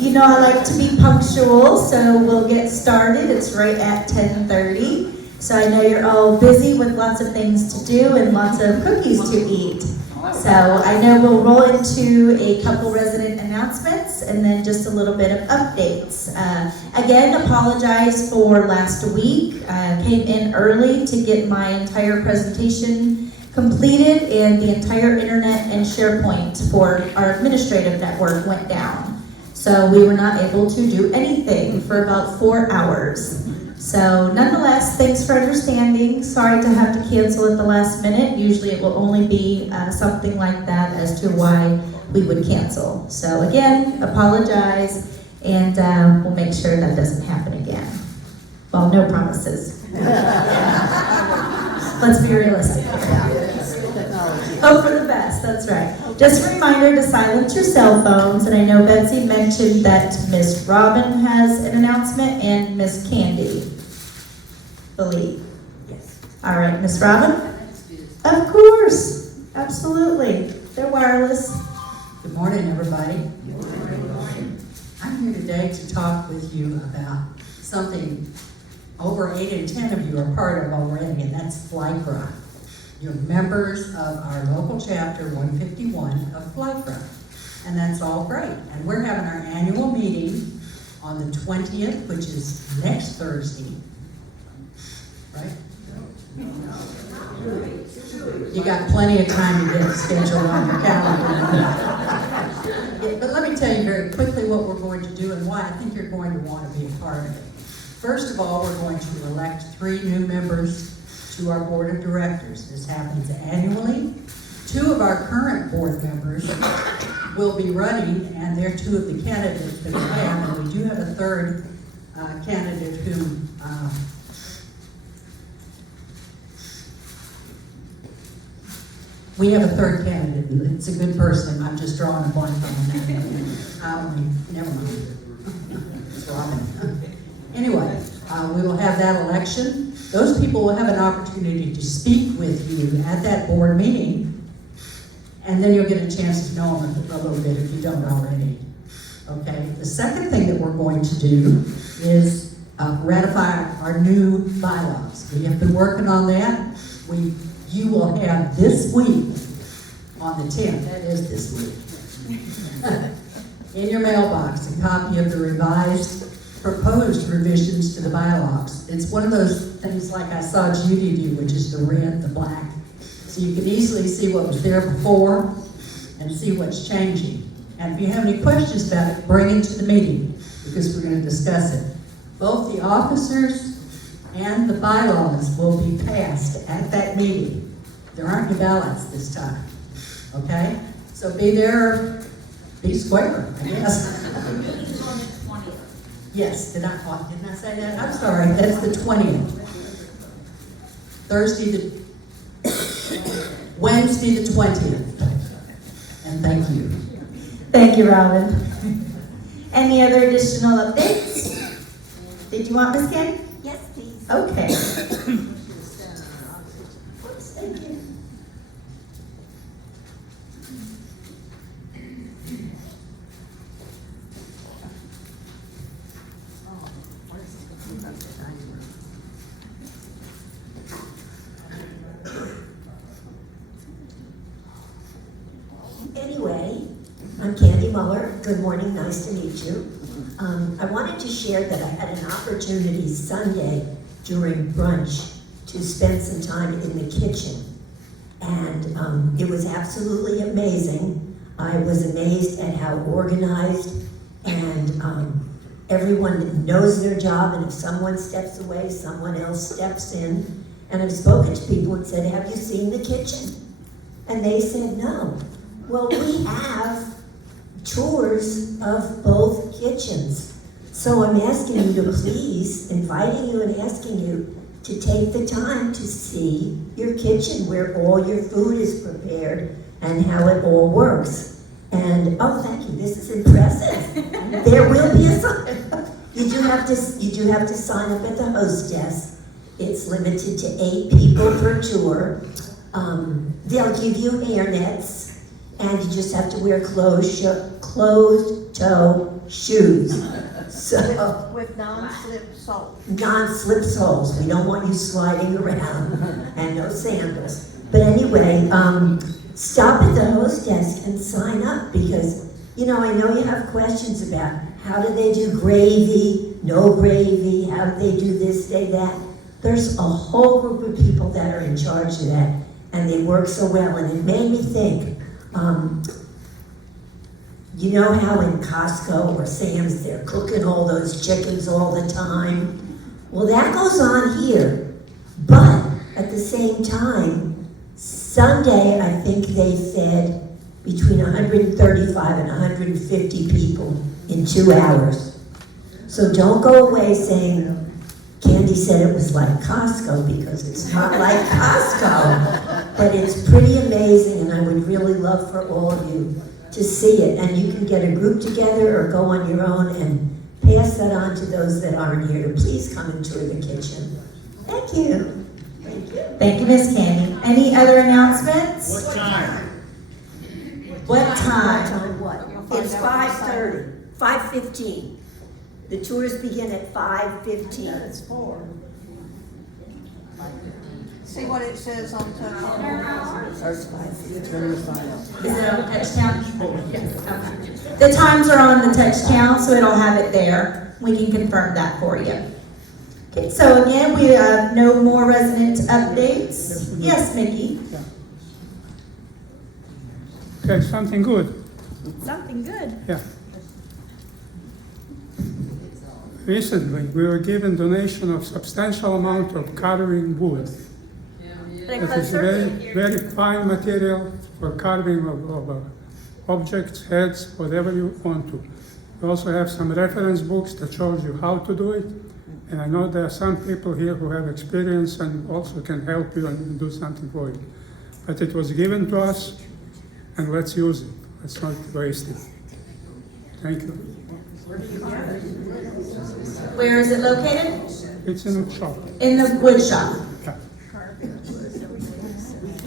You know I like to be punctual, so we'll get started. It's right at 10:30. So I know you're all busy with lots of things to do and lots of cookies to eat. So I know we'll roll into a couple resident announcements and then just a little bit of updates. Again, apologize for last week. Came in early to get my entire presentation completed, and the entire internet and SharePoint for our administrative network went down. So we were not able to do anything for about 4 hours. So nonetheless, thanks for understanding. Sorry to have to cancel at the last minute. Usually it will only be something like that as to why we would cancel. So again, apologize, and we'll make sure that doesn't happen again. Well, no promises. Let's be realistic. Hope for the best, that's right. Just a reminder to silence your cell phones, and I know Betsy mentioned that Miss Robin has an announcement and Miss Candy, believe. Yes. All right, Miss Robin? Of course, absolutely. They're wireless. Good morning, everybody. Good morning. I'm here today to talk with you about something over 8 and 10 of you are part of already, and that's FlyCry. You're members of our local chapter 151 of FlyCry, and that's all great. And we're having our annual meeting on the 20th, which is next Thursday, right? You got plenty of time to get it scheduled on your calendar. Yeah, but let me tell you very quickly what we're going to do and why I think you're going to want to be a part of it. First of all, we're going to elect 3 new members to our board of directors. This happens annually. 2 of our current board members will be running, and they're 2 of the candidates that we have, and we do have a third candidate who we have a third candidate. It's a good person. I'm just drawing a blank on that. Never mind. It's Robin. Anyway, we will have that election. Those people will have an opportunity to speak with you at that board meeting, and then you'll get a chance to know them a little bit if you don't already. Okay? The second thing that we're going to do is ratify our new bylaws. We have been working on that. You will have this week, on the 10th, that is this week, in your mailbox, a copy of the revised proposed revisions to the bylaws. It's one of those things like I saw Judy do, which is the red, the black. So you can easily see what was there before and see what's changing. And if you have any questions about it, bring it to the meeting, because we're going to discuss it. Both the officers and the bylaws will be passed at that meeting. There aren't any ballots this time, okay? So be there, be square, I guess. Yes, didn't I say that? I'm sorry, that's the 20th. Wednesday the 20th. And thank you. Thank you, Robin. Any other additional updates? Did you want Miss Candy? Yes, please. Okay. Thank you. Anyway, I'm Candy Muller. Good morning, nice to meet you. I wanted to share that I had an opportunity Sunday during brunch to spend some time in the kitchen. And it was absolutely amazing. I was amazed at how organized and everyone knows their job, and if someone steps away, someone else steps in. And I've spoken to people and said, have you seen the kitchen? And they said no. Well, we have tours of both kitchens. So I'm asking you to please, inviting you and asking you to take the time to see your kitchen where all your food is prepared and how it all works. And, oh, thank you, this is impressive. There will be a sign. You do have to sign up at the host desk. It's limited to 8 people per tour. They'll give you hairnets, and you just have to wear closed-toe shoes. So, With non-slip soles. non-slip soles. We don't want you sliding around, and no sandals. But anyway, stop at the host desk and sign up because, I know you have questions about how do they do gravy, no gravy, how do they do this, that. There's a whole group of people that are in charge of that, and they work so well. And it made me think, you know how in Costco or Sam's they're cooking all those chickens all the time? Well, that goes on here. But at the same time, Sunday, I think they fed between 135 and 150 people in 2 hours. So don't go away saying, Candy said it was like Costco, because it's not like Costco. But it's pretty amazing, and I would really love for all of you to see it. And you can get a group together or go on your own and pass that on to those that aren't here to please come and tour the kitchen. Thank you. Thank you. Thank you, Miss Candy. Any other announcements? What time? What time? Time what? It's 5:30, 5:15. The tours begin at 5:15. It's 4. See what it says on Touchdown. First 5:15. Is it on Touchdown? Yes. Okay. The times are on the Touchdown, so it'll have it there. We can confirm that for you. Okay, so again, we have no more resident updates. Yes, Mickey? Okay, something good. Something good. Yeah. Recently, we were given donation of substantial amount of carving wood. It is very, very fine material for carving of objects, heads, whatever you want to. We also have some reference books that shows you how to do it. And I know there are some people here who have experience and also can help you and do something for you. But it was given to us, and let's use it. Let's not waste it. Thank you. Where is it located? It's in a shop. In the wood shop. Yeah.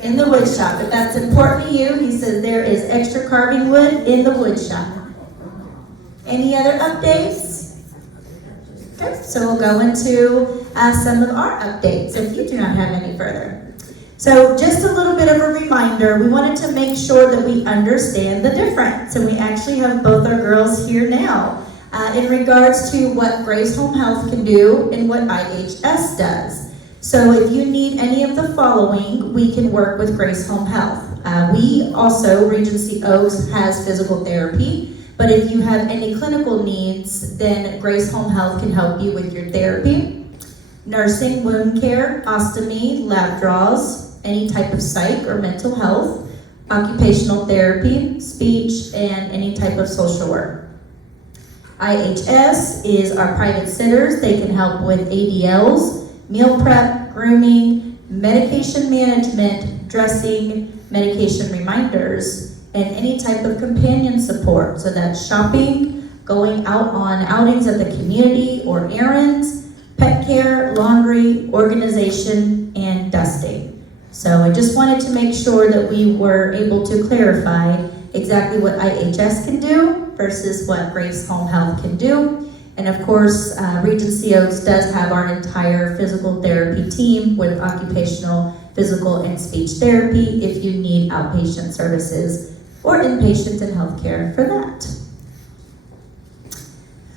In the wood shop. If that's important to you, he says there is extra carving wood in the wood shop. Any other updates? Okay, so we'll go into some of our updates if you do not have any further. So just a little bit of a reminder, we wanted to make sure that we understand the difference, and we actually have both our girls here now in regards to what Grace Home Health can do and what IHS does. So if you need any of the following, we can work with Grace Home Health. We also, Regency Oaks has physical therapy, but if you have any clinical needs, then Grace Home Health can help you with your therapy, nursing, wound care, ostomy, lab draws, any type of psych or mental health, occupational therapy, speech, and any type of social work. IHS is our private sitters. They can help with ADLs, meal prep, grooming, medication management, dressing, medication reminders, and any type of companion support. So that's shopping, going out on outings at the community or errands, pet care, laundry, organization, and dusting. So I just wanted to make sure that we were able to clarify exactly what IHS can do versus what Grace Home Health can do. And of course, Regency Oaks does have our entire physical therapy team with occupational, physical, and speech therapy if you need outpatient services or inpatient and healthcare for that.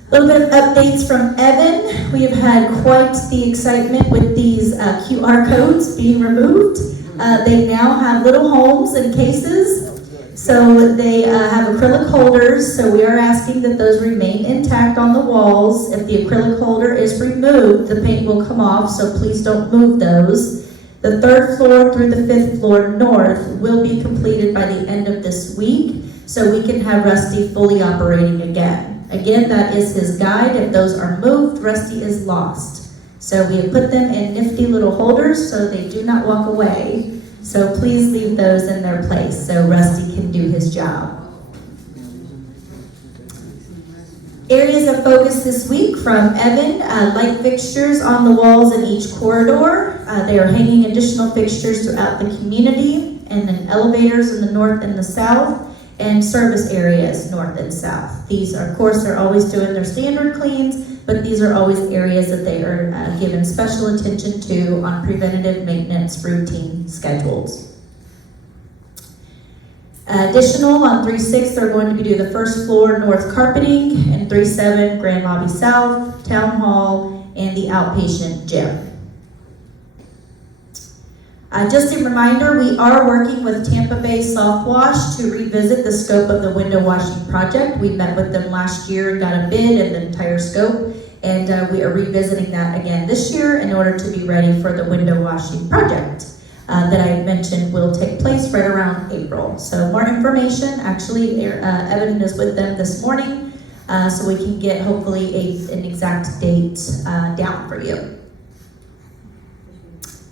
A little bit of updates from Evan. We have had quite the excitement with these QR codes being removed. They now have little homes and cases. So they have acrylic holders, so we are asking that those remain intact on the walls. If the acrylic holder is removed, the paint will come off, so please don't move those. The 3rd floor through the 5th floor north will be completed by the end of this week, so we can have Rusty fully operating again. Again, that is his guide. If those are moved, Rusty is lost. So we have put them in nifty little holders so they do not walk away. So please leave those in their place so Rusty can do his job. Areas of focus this week from Evan, light fixtures on the walls in each corridor. They are hanging additional fixtures throughout the community, and then elevators in the north and the south, and service areas north and south. These, are, of course, they're always doing their standard cleans, but these are always areas that they are given special attention to on preventative maintenance routine schedules. Additional, on 3-6, they're going to be doing the first floor north carpeting, and 3-7, Grand Lobby South, Town Hall, and the outpatient gym. Just a reminder, we are working with Tampa Bay Soft Wash to revisit the scope of the window washing project. We met with them last year and got a bid and the entire scope, and we are revisiting that again this year in order to be ready for the window washing project. That I mentioned will take place right around April. So more information, actually Evan is with them this morning, so we can get hopefully an exact date down for you.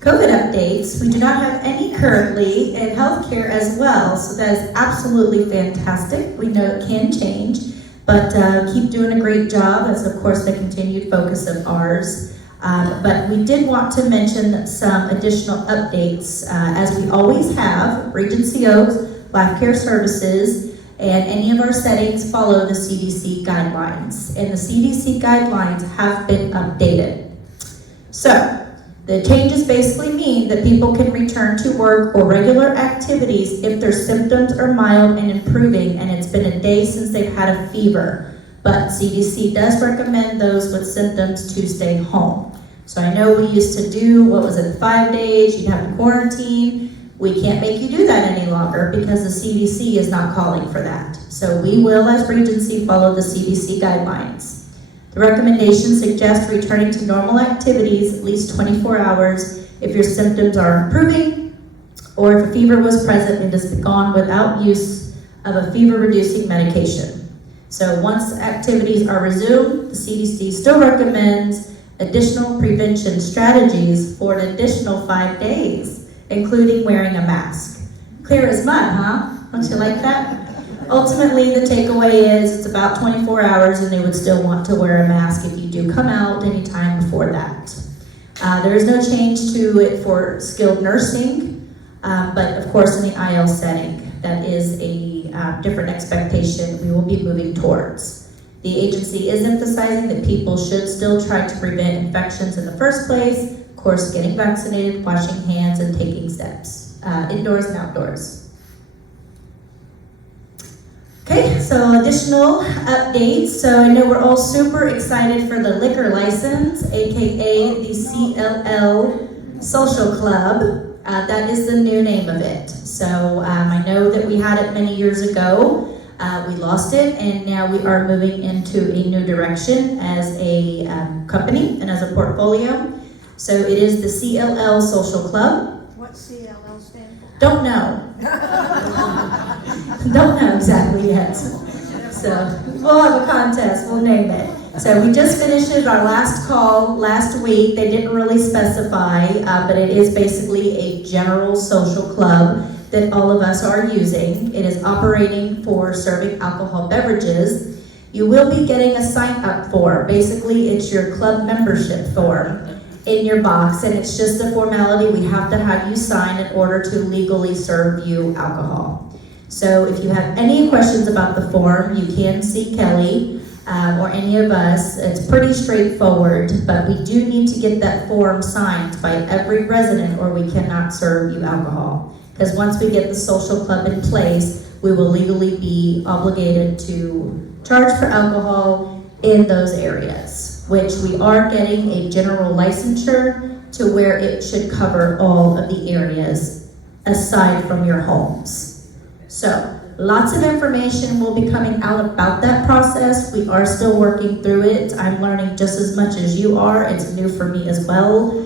COVID updates, we do not have any currently in healthcare as well, so that is absolutely fantastic. We know it can change, but keep doing a great job. That's of course the continued focus of ours. But we did want to mention some additional updates, as we always have. Regency Oaks, Life Care Services, and any of our settings follow the CDC guidelines. And the CDC guidelines have been updated. So, the changes basically mean that people can return to work or regular activities if their symptoms are mild and improving and it's been a day since they've had a fever. But CDC does recommend those with symptoms to stay home. So I know we used to do, 5 days, you'd have to quarantine. We can't make you do that any longer because the CDC is not calling for that. So we will, as Regency, follow the CDC guidelines. The recommendations suggest returning to normal activities at least 24 hours if your symptoms are improving or if a fever was present and has gone without use of a fever-reducing medication. So once activities are resumed, the CDC still recommends additional prevention strategies for an additional 5 days, including wearing a mask. Clear as mud, huh? Don't you like that? Ultimately, the takeaway is it's about 24 hours and they would still want to wear a mask if you do come out anytime before that. There is no change to it for skilled nursing, but of course in the IL setting, that is a different expectation we will be moving towards. The agency is emphasizing that people should still try to prevent infections in the first place, of course getting vaccinated, washing hands, and taking steps, indoors and outdoors. Okay, so additional updates. So I know we're all super excited for the liquor license, aka the CLL Social Club. That is the new name of it. So I know that we had it many years ago. We lost it, and now we are moving into a new direction as a company and as a portfolio. So it is the CLL Social Club. What's CLL stand for? Don't know. Don't know exactly yet. So we'll have a contest, we'll name it. So we just finished our last call last week. They didn't really specify, but it is basically a general social club that all of us are using. It is operating for serving alcohol beverages. You will be getting a sign-up form. Basically, it's your club membership form in your box, and it's just a formality we have to have you sign in order to legally serve you alcohol. So if you have any questions about the form, you can see Kelly or any of us. It's pretty straightforward, but we do need to get that form signed by every resident or we cannot serve you alcohol. Because once we get the social club in place, we will legally be obligated to charge for alcohol in those areas, which we are getting a general licensure to where it should cover all of the areas aside from your homes. So lots of information will be coming out about that process. We are still working through it. I'm learning just as much as you are. It's new for me as well.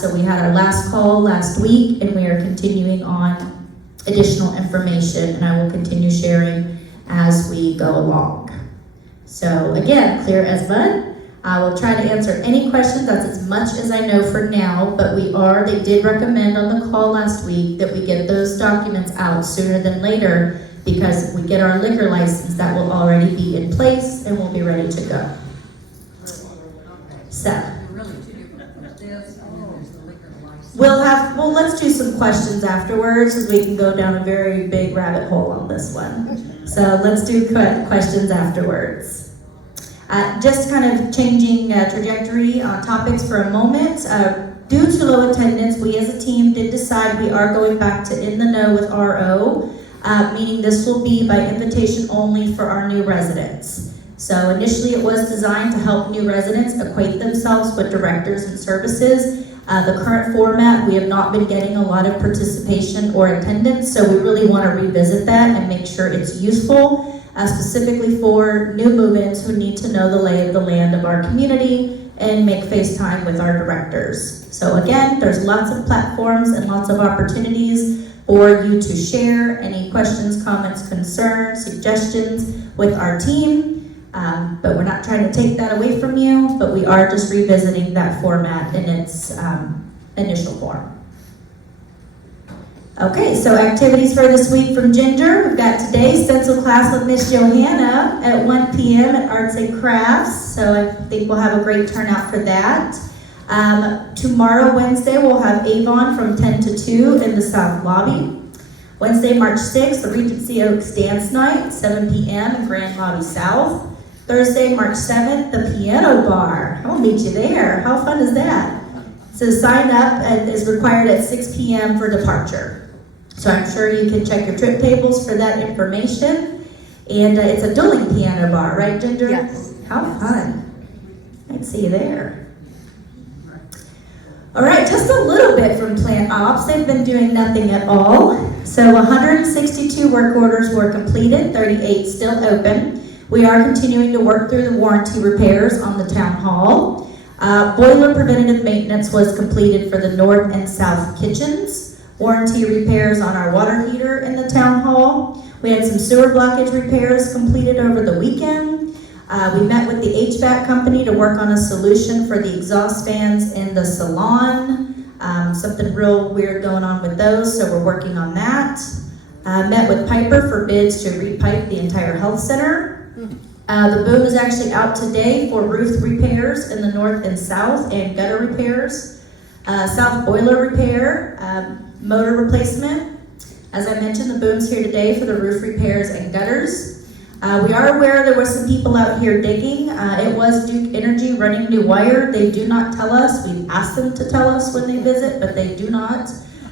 So we had our last call last week, and we are continuing on additional information, and I will continue sharing as we go along. So again, clear as mud. I will try to answer any questions. That's as much as I know for now, but they did recommend on the call last week that we get those documents out sooner than later, because if we get our liquor license, that will already be in place and we'll be ready to go. So. Really two different, this and then there's the liquor license. let's do some questions afterwards, because we can go down a very big rabbit hole on this one. So let's do questions afterwards. Just kind of changing trajectory on topics for a moment. Due to low attendance, we as a team did decide we are going back to In the Know with RO, meaning this will be by invitation only for our new residents. So initially it was designed to help new residents acquaint themselves with directors and services. The current format, we have not been getting a lot of participation or attendance, so we really want to revisit that and make sure it's useful, specifically for new move-ins who need to know the lay of the land of our community and make FaceTime with our directors. So again, there's lots of platforms and lots of opportunities for you to share any questions, comments, concerns, suggestions with our team. But we're not trying to take that away from you, but we are just revisiting that format in its initial form. Okay, so activities for this week from Ginger. We've got today stencil class with Miss Johanna at 1 p.m. at Arts and Crafts, so I think we'll have a great turnout for that. Tomorrow, Wednesday, we'll have Avon from 10 to 2 in the South Lobby. Wednesday, March 6th, the Regency Oaks Dance Night, 7 p.m. in Grand Lobby South. Thursday, March 7th, the Piano Bar. I'll meet you there. How fun is that? So sign up is required at 6 p.m. for departure. So I'm sure you can check your trip tables for that information. And it's a dueling piano bar, right, Ginger? Yes. How fun. I'd see you there. All right, just a little bit from Plant Ops. They've been doing nothing at all. So 162 work orders were completed, 38 still open. We are continuing to work through the warranty repairs on the town hall. Boiler preventative maintenance was completed for the north and south kitchens. Warranty repairs on our water heater in the town hall. We had some sewer blockage repairs completed over the weekend. We met with the HVAC company to work on a solution for the exhaust fans in the salon. Something real weird going on with those, so we're working on that. Met with Piper for bids to repipe the entire health center. The boom is actually out today for roof repairs in the north and south and gutter repairs. South boiler repair, motor replacement. As I mentioned, the boom's here today for the roof repairs and gutters. We are aware there were some people out here digging. It was Duke Energy running new wire. They do not tell us. We've asked them to tell us when they visit, but they do not.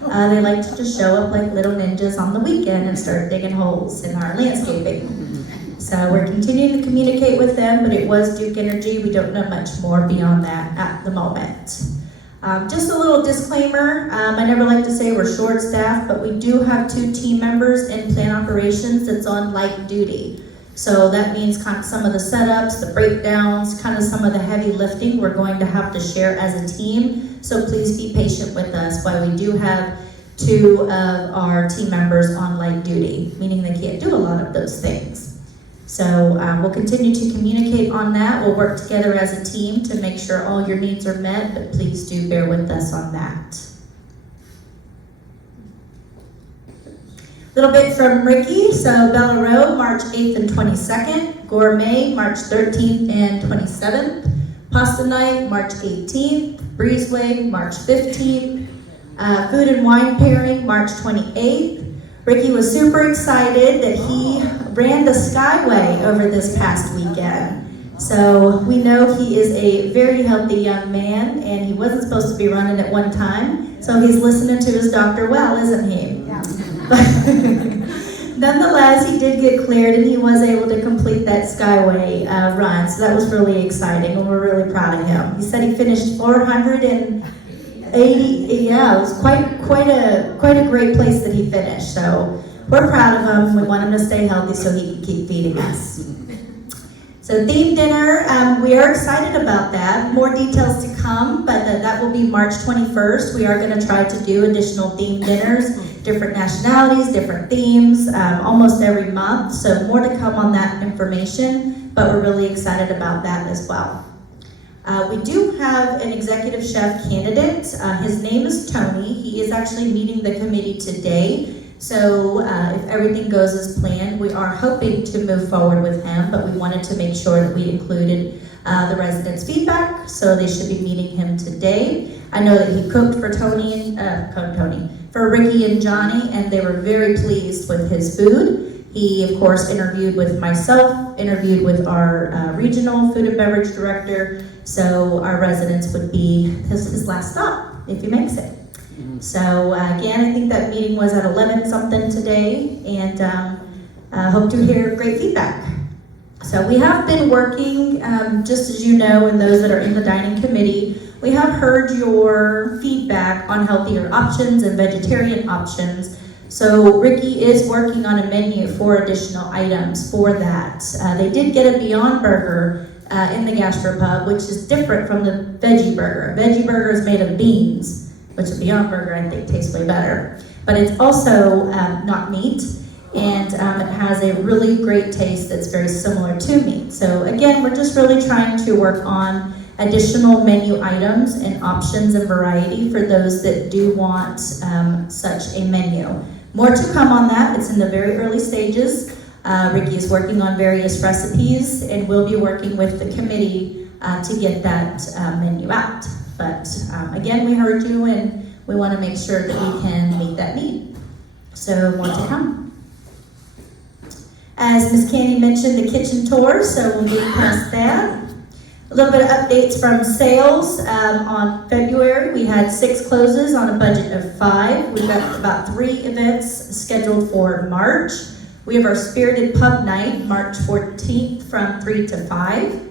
They like to just show up like little ninjas on the weekend and start digging holes in our landscaping. So we're continuing to communicate with them, but it was Duke Energy. We don't know much more beyond that at the moment. Just a little disclaimer, I never like to say we're short-staffed, but we do have 2 team members in plant operations that's on light duty. So that means kind of some of the setups, the breakdowns, kind of some of the heavy lifting we're going to have to share as a team. So please be patient with us while we do have 2 of our team members on light duty, meaning they can't do a lot of those things. So we'll continue to communicate on that. We'll work together as a team to make sure all your needs are met, but please do bear with us on that. Little bit from Ricky. So Bella Road, March 8th and 22nd. Gourmet, March 13th and 27th. Pasta Night, March 18th. Breezeway, March 15th. Food and wine pairing, March 28th. Ricky was super excited that he ran the Skyway over this past weekend. So we know he is a very healthy young man, and he wasn't supposed to be running at one time. So he's listening to his doctor well, isn't he? Yeah. Nonetheless, he did get cleared, and he was able to complete that Skyway run. So that was really exciting, and we're really proud of him. He said he finished 480. Yeah, it was quite a great place that he finished. So we're proud of him. We want him to stay healthy so he can keep feeding us. So theme dinner, we are excited about that. More details to come, but that will be March 21st. We are going to try to do additional theme dinners, different nationalities, different themes, almost every month. So more to come on that information, but we're really excited about that as well. We do have an executive chef candidate. His name is Tony. He is actually meeting the committee today So if everything goes as planned, we are hoping to move forward with him, but we wanted to make sure that we included the residents' feedback, so they should be meeting him today. I know that he cooked for for Ricky and Johnny, and they were very pleased with his food. He, of course, interviewed with myself, interviewed with our regional food and beverage director, so our residents would be his last stop, if he makes it. So again, I think that meeting was at 11 something today, and hope to hear great feedback. So we have been working, just as you know, and those that are in the dining committee, we have heard your feedback on healthier options and vegetarian options. So Ricky is working on a menu for additional items for that. They did get a Beyond Burger in the Gastropub, which is different from the veggie burger. A veggie burger is made of beans, which a Beyond Burger I think tastes way better. But it's also not meat, and it has a really great taste that's very similar to meat. So again, we're just really trying to work on additional menu items and options and variety for those that do want such a menu. More to come on that. It's in the very early stages. Ricky is working on various recipes, and we'll be working with the committee to get that menu out. But again, we heard you, and we want to make sure that we can meet that need. So more to come. As Ms. Candy mentioned, the kitchen tour, so we'll move past that. A little bit of updates from sales. On February, we had 6 closes on a budget of 5. We've got about 3 events scheduled for March. We have our Spirited Pub Night, March 14th from 3 to 5.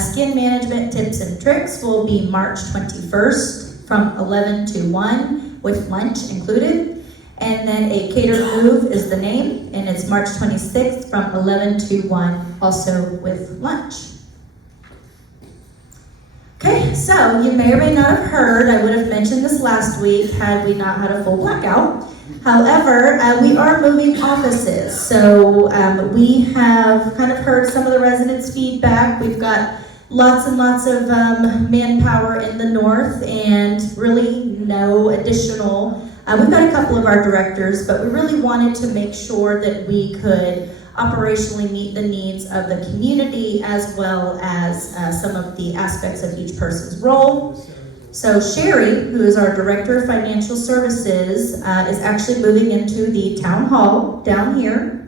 Skin Management Tips and Tricks will be March 21st from 11 to 1 with lunch included. And then a Catered Move is the name, and it's March 26th from 11 to 1, also with lunch. Okay, so you may or may not have heard, I would have mentioned this last week had we not had a full blackout. However, we are moving offices, so we have kind of heard some of the residents' feedback. We've got lots and lots of manpower in the north, and really no additional. We've got a couple of our directors, but we really wanted to make sure that we could operationally meet the needs of the community as well as some of the aspects of each person's role. So Sherry, who is our Director of Financial Services, is actually moving into the town hall down here.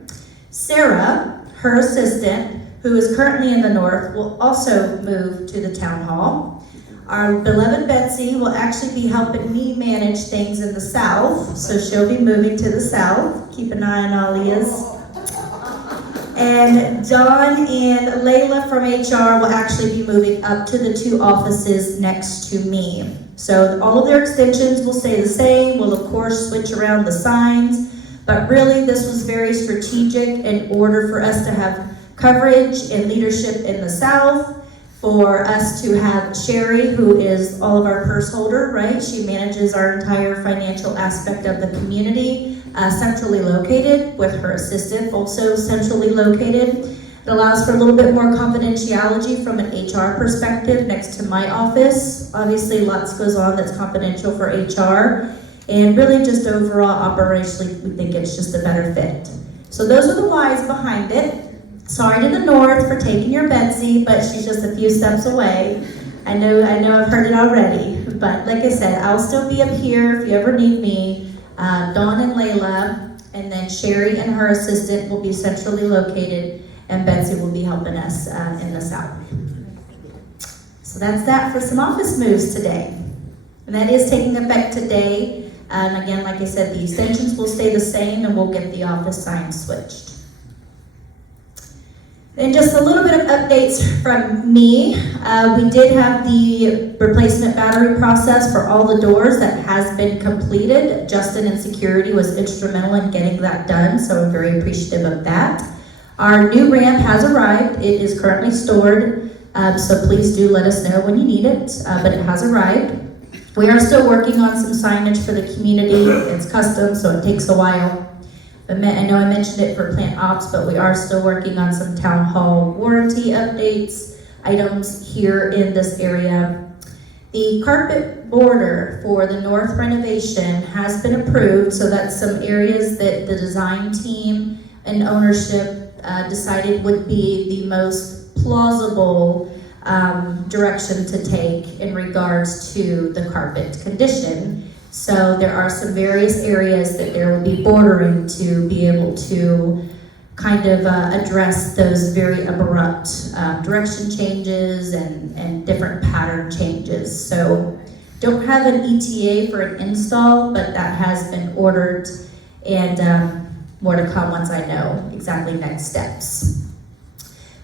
Sarah, her assistant, who is currently in the north, will also move to the town hall. Our beloved Betsy will actually be helping me manage things in the south, so she'll be moving to the south. Keep an eye on Alia's. And Dawn and Layla from HR will actually be moving up to the 2 offices next to me. So all of their extensions will stay the same. We'll of course switch around the signs, but really this was very strategic in order for us to have coverage and leadership in the south, for us to have Sherry, who is all of our purse holder, right? She manages our entire financial aspect of the community, centrally located, with her assistant also centrally located. It allows for a little bit more confidentiality from an HR perspective next to my office. Obviously, lots goes on that's confidential for HR, and really just overall operationally, we think it's just a better fit. So those are the whys behind it. Sorry to the north for taking your Betsy, but she's just a few steps away. I know I've heard it already, but like I said, I'll still be up here if you ever need me. Dawn and Layla, and then Sherry and her assistant will be centrally located, and Betsy will be helping us in the south. So that's that for some office moves today. And that is taking effect today. And again, like I said, the extensions will stay the same, and we'll get the office signs switched. And just a little bit of updates from me. We did have the replacement battery process for all the doors that has been completed. Justin in security was instrumental in getting that done, so I'm very appreciative of that. Our new ramp has arrived. It is currently stored, so please do let us know when you need it, but it has arrived. We are still working on some signage for the community. It's custom, so it takes a while. I know I mentioned it for plant ops, but we are still working on some town hall warranty updates, items here in this area. The carpet border for the north renovation has been approved, so that's some areas that the design team and ownership decided would be the most plausible direction to take in regards to the carpet condition. So there are some various areas that there will be bordering to be able to kind of address those very abrupt direction changes and different pattern changes. So don't have an ETA for an install, but that has been ordered, and more to come once I know exactly next steps.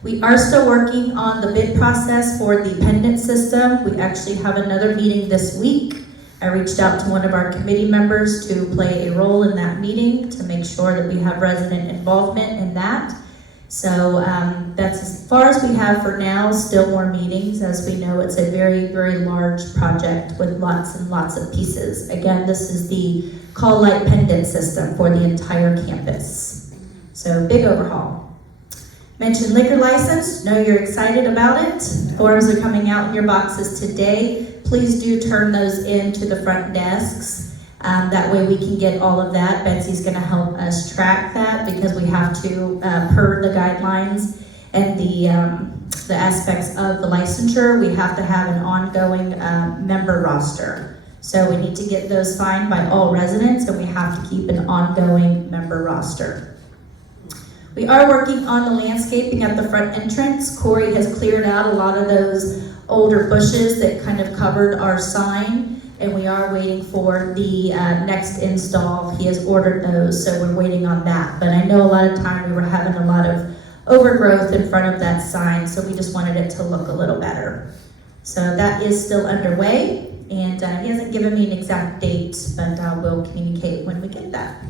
We are still working on the bid process for the pendant system. We actually have another meeting this week. I reached out to one of our committee members to play a role in that meeting to make sure that we have resident involvement in that. So that's as far as we have for now. Still more meetings. As we know, it's a very, very large project with lots and lots of pieces. Again, this is the call light pendant system for the entire campus. So big overhaul. Mentioned liquor license. Know you're excited about it. Forms are coming out in your boxes today. Please do turn those in to the front desks. That way we can get all of that. Betsy's going to help us track that because we have to, per the guidelines and the aspects of the licensure, we have to have an ongoing member roster. So we need to get those signed by all residents, and we have to keep an ongoing member roster. We are working on the landscaping at the front entrance. Corey has cleared out a lot of those older bushes that kind of covered our sign, and we are waiting for the next install. He has ordered those, so we're waiting on that. But I know a lot of time we were having a lot of overgrowth in front of that sign, so we just wanted it to look a little better. So that is still underway, and he hasn't given me an exact date, but we'll communicate when we get that.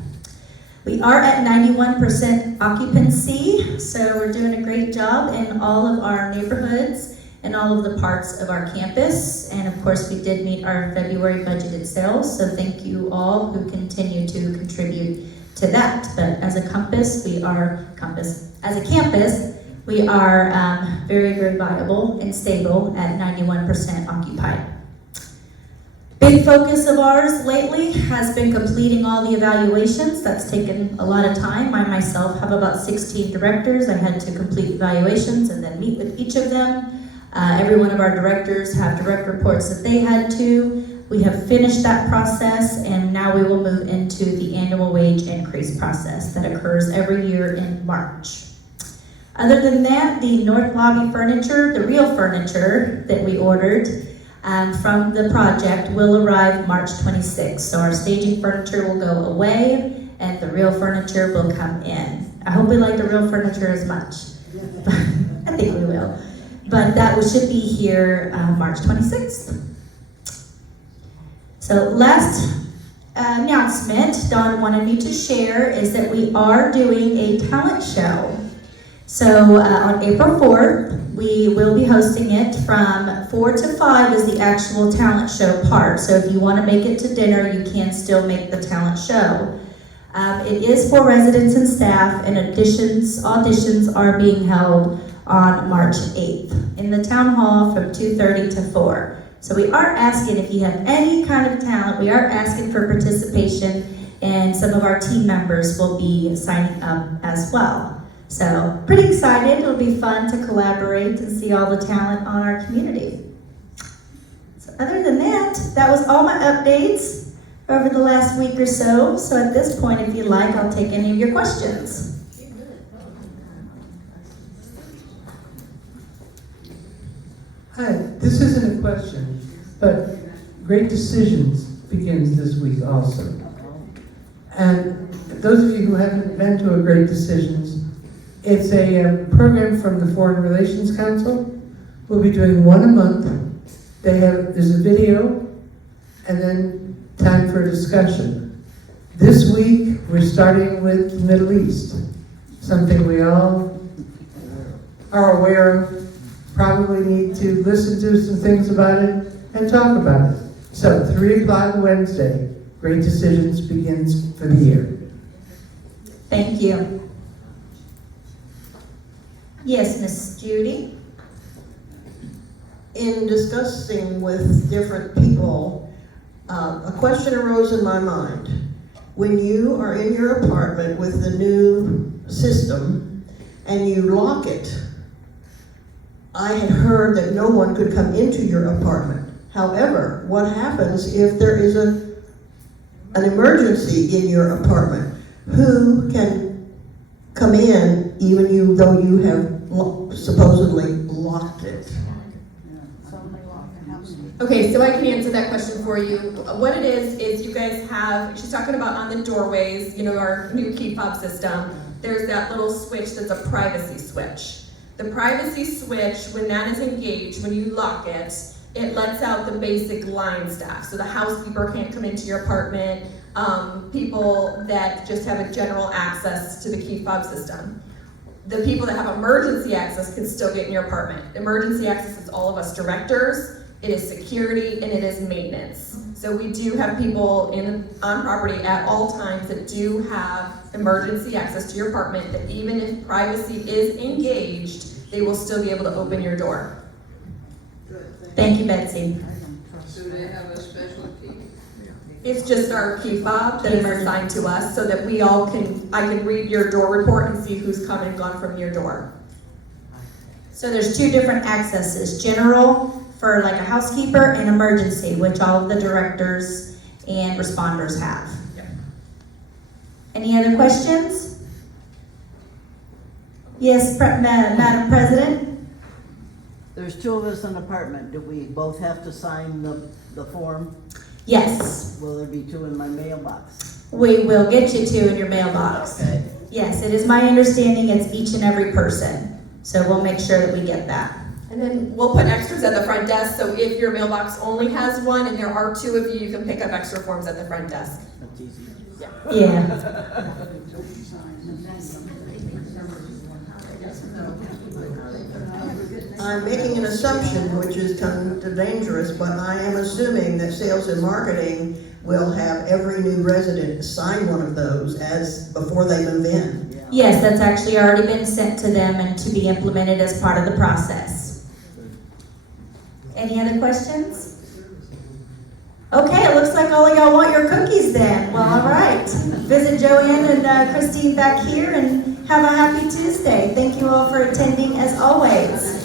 We are at 91% occupancy, so we're doing a great job in all of our neighborhoods and all of the parts of our campus. And of course, we did meet our February budgeted sales, so thank you all who continue to contribute to that. But as a campus, we are very, very viable and stable at 91% occupied. Big focus of ours lately has been completing all the evaluations. That's taken a lot of time. I myself have about 16 directors. I had to complete evaluations and then meet with each of them. Every one of our directors have direct reports that they had to. We have finished that process, and now we will move into the annual wage increase process that occurs every year in March. Other than that, the North Lobby furniture, the real furniture that we ordered from the project will arrive March 26th. So our staging furniture will go away and the real furniture will come in. I hope we like the real furniture as much. I think we will. But that should be here March 26th. So last announcement Dawn wanted me to share is that we are doing a talent show. So on April 4th, we will be hosting it from 4 to 5 is the actual talent show part. So if you want to make it to dinner, you can still make the talent show. It is for residents and staff, and auditions are being held on March 8th in the town hall from 2:30 to 4. So we are asking, if you have any kind of talent, we are asking for participation, and some of our team members will be signing up as well. So pretty excited. It'll be fun to collaborate and see all the talent on our community. So other than that, that was all my updates over the last week or so. So at this point, if you like, I'll take any of your questions. Hi, this isn't a question, but Great Decisions begins this week also. And those of you who haven't been to a Great Decisions, it's a program from the Foreign Relations Council. We'll be doing one a month. There's a video, and then time for a discussion. This week, we're starting with the Middle East, something we all are aware of, probably need to listen to some things about it and talk about it. So 3 o'clock Wednesday, Great Decisions begins for the year. Thank you. Yes, Miss Judy? in discussing with different people, a question arose in my mind. When you are in your apartment with the new system and you lock it, I had heard that no one could come into your apartment. However, what happens if there is an emergency in your apartment? Who can come in even though you have supposedly locked it? Okay, so I can answer that question for you. What it is you guys have, she's talking about on the doorways, our new key fob system, there's that little switch that's a privacy switch. The privacy switch, when that is engaged, when you lock it, it lets out the basic line staff. So the housekeeper can't come into your apartment, people that just have a general access to the key fob system. The people that have emergency access can still get in your apartment. Emergency access is all of us directors, it is security, and it is maintenance. So we do have people on property at all times that do have emergency access to your apartment, that even if privacy is engaged, they will still be able to open your door. Thank you, Betsy. Do they have a special key? It's just our key fob that is assigned to us so that I can read your door report and see who's come and gone from your door. So there's two different accesses, general for like a housekeeper and emergency, which all of the directors and responders have. Any other questions? Yes, Madam President? There's two of us in an apartment. Do we both have to sign the form? Yes, Will there be two in my mailbox? we will get you two in your mailbox. Okay. Yes, it is my understanding it's each and every person. So we'll make sure that we get that. And then we'll put extras at the front desk, so if your mailbox only has one and there are two of you, you can pick up extra forms at the front desk. That's easy. Yeah. I'm making an assumption, which is kind of dangerous, but I am assuming that sales and marketing will have every new resident sign one of those before they move in. Yeah. Yes, that's actually already been sent to them and to be implemented as part of the process. Any other questions? Okay, it looks like all of y'all want your cookies then. Well, all right. Visit Joanne and Christine back here and have a happy Tuesday. Thank you all for attending as always.